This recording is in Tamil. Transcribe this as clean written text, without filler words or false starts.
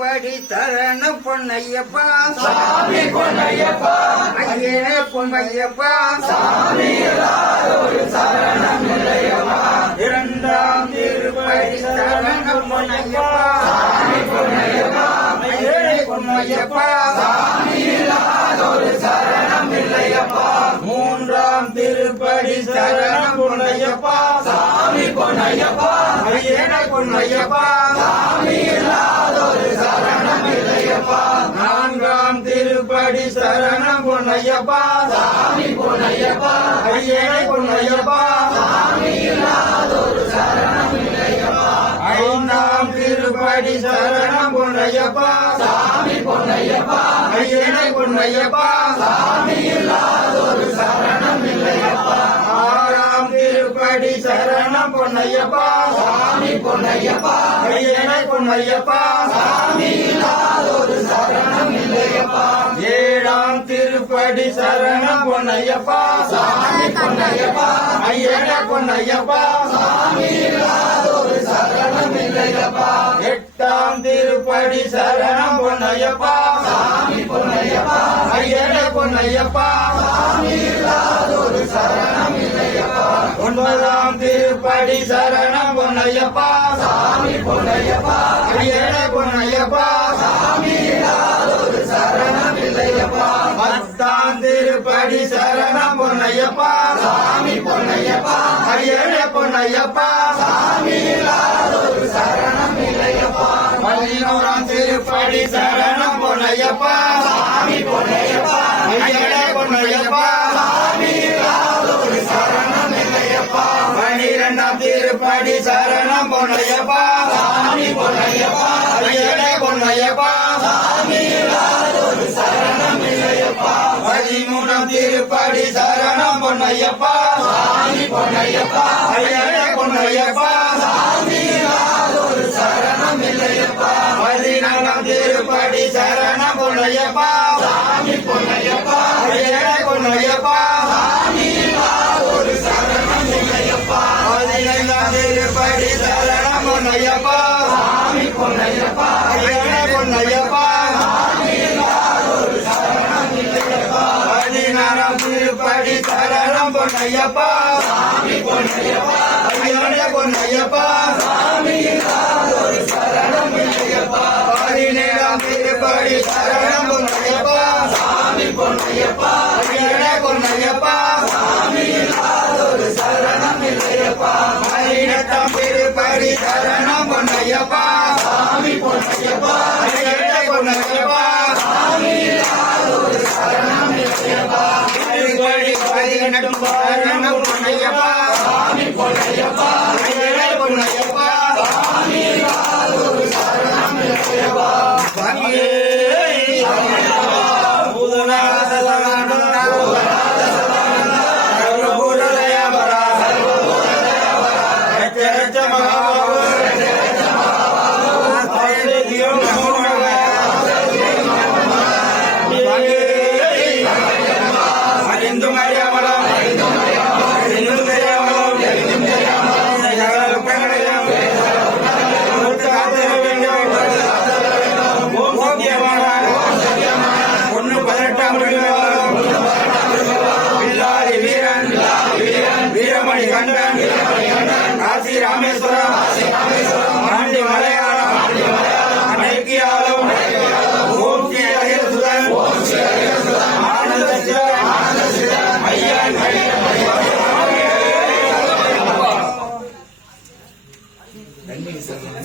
திருப்படி சரண பொன்னையப்பா சாமி பொன்னையப்பா ஐயனே பொன்னையப்பா சாமி ஒரு சரணம் இல்லையப்பா இரண்டாம் திருப்படி சரண பொன்னையப்பா சாமி பொன்னையப்பா ஐயனே பொன்னையப்பா சாமி ஒரு சரணம் இல்லையப்பா மூன்றாம் திருப்படி சரண பொன்னையப்பா சாமி பொன்னையப்பா ஐயனே பொன்னையப்பா சாமி ஒரு சரணம் இல்லையப்பா நான்காம் திருப்படி சரண பொன்னையப்பா சாமி பொன்னையப்பா ஐயனே பொன்னையப்பா சாமி ஒரு சரணம் இல்லையப்பா ஐந்தாம் திருப்படி சரண பொன்னையப்பா சாமி பொன்னையப்பா ஐயனே பொன்னையப்பா சாமி ஒரு சரணம் இல்லையப்பா ஆறாம் திருப்படி சரண பொன்னையப்பா சாமி பொன்னையப்பா ஐயனே பொன்னையப்பா சாமி ஒரு சரணம் இல்லையப்பா ஏழாம் திருப்படி சரண பொன்னையப்பா சாமி பொன்னையப்பா ஐயனே பொன்னையப்பா சாமி ஒரு சரணம் இல்லையப்பா எட்டாம் திருப்படி சரண பொன்னையப்பா சாமி பொன்னையப்பா ஐயனே பொன்னையப்பா சாமி ஒரு சரணம் இல்லையப்பா ஒன்பதாம் திருப்படி சரண பொன்னையப்பா சாமி பொன்னையப்பா ஐயனே பொன்னையப்பா சாமி ஒரு சரணம் இல்லையப்பா பத்தாம் திருப்படி சரண பொன்னையப்பா சாமி பொன்னையப்பா ஐயனே பொன்னையப்பா சாமி ஒரு சரணம் இல்லையப்பா பதினோராம் திருப்படி சரண பொன்னையப்பா சாமி பொன்னையப்பா ஐயனே பொன்னையப்பா சாமி ஒரு சரணம் இல்லையப்பா பனிரெண்டாம் திருப்படி சரண பொன்னையப்பா சாமி பொன்னையப்பா ஐயனே பொன்னையப்பா சாமி ஒரு சரணம் இல்லையப்பா பதிமூணாம் திருப்படி சரண பொன்னையப்பா சாமி பொன்னையப்பா ஐயனே பொன்னையப்பா சாமி ஒரு சரணம் இல்லையப்பா பதினாலாம் திருப்படி சரண பொன்னையப்பா சாமி பொன்னையப்பா ஐயனே பொன்னையப்பா சாமி ஒரு சரணம் இல்லையப்பா பதினைந்தாம் திருப்படி சரண பொன்னையப்பா சாமி பொன்னையப்பா ஐயனே பொன்னையப்பா சாமி ஒரு சரணம் இல்லையப்பா பதினாறாம் திருப்படி சரண பொன்னையப்பா சாமி பொன்னையப்பா ஐயனே பொன்னையப்பா சாமி ஒரு சரணம் இல்லையப்பா பதினேழாம் திருப்படி சரண பொன்னையப்பா சாமி பொன்னையப்பா ஐயனே பொன்னையப்பா சாமி ஒரு சரணம் இல்லையப்பா பதினெட்டாம் திருப்படி சரண பொன்னையப்பா சாமி பொன்னையப்பா ஐயனே பொன்னையப்பா சாமி ஒரு சரணம் இல்லையப்பா திருப்படி பதினெட்டும் சரண பொன்னையப்பா சாமி பொன்னையப்பா ஐயனே பொன்னையப்பா சாமி ஒரு சரணம் இல்லையப்பா சுவாமியே பூதநாத சரணானந்தா சர்வபூததயாபரா ரட்ச ரட்ச மகாபாஹோ ஆதித்யோ நமோ நமः அறிந்தும் அறியாமலாம் அறிந்தும் தெரியாமலாம் சகல குற்றங்களையும் பொறுத்து காத்திட வேண்டும். ஓம் சத்தியமான ஒன்னு 18 பில்லாரி வீரன் வீரமணி கண்டன் காசி ராமேஸ்வரம் ஆண்டி மலையாளம் அனைக்கியாலும் ஓம் ஸ்ரீ அகிலசுதன் ஆனந்த சிவன் ஐயன் நன்றி சார்.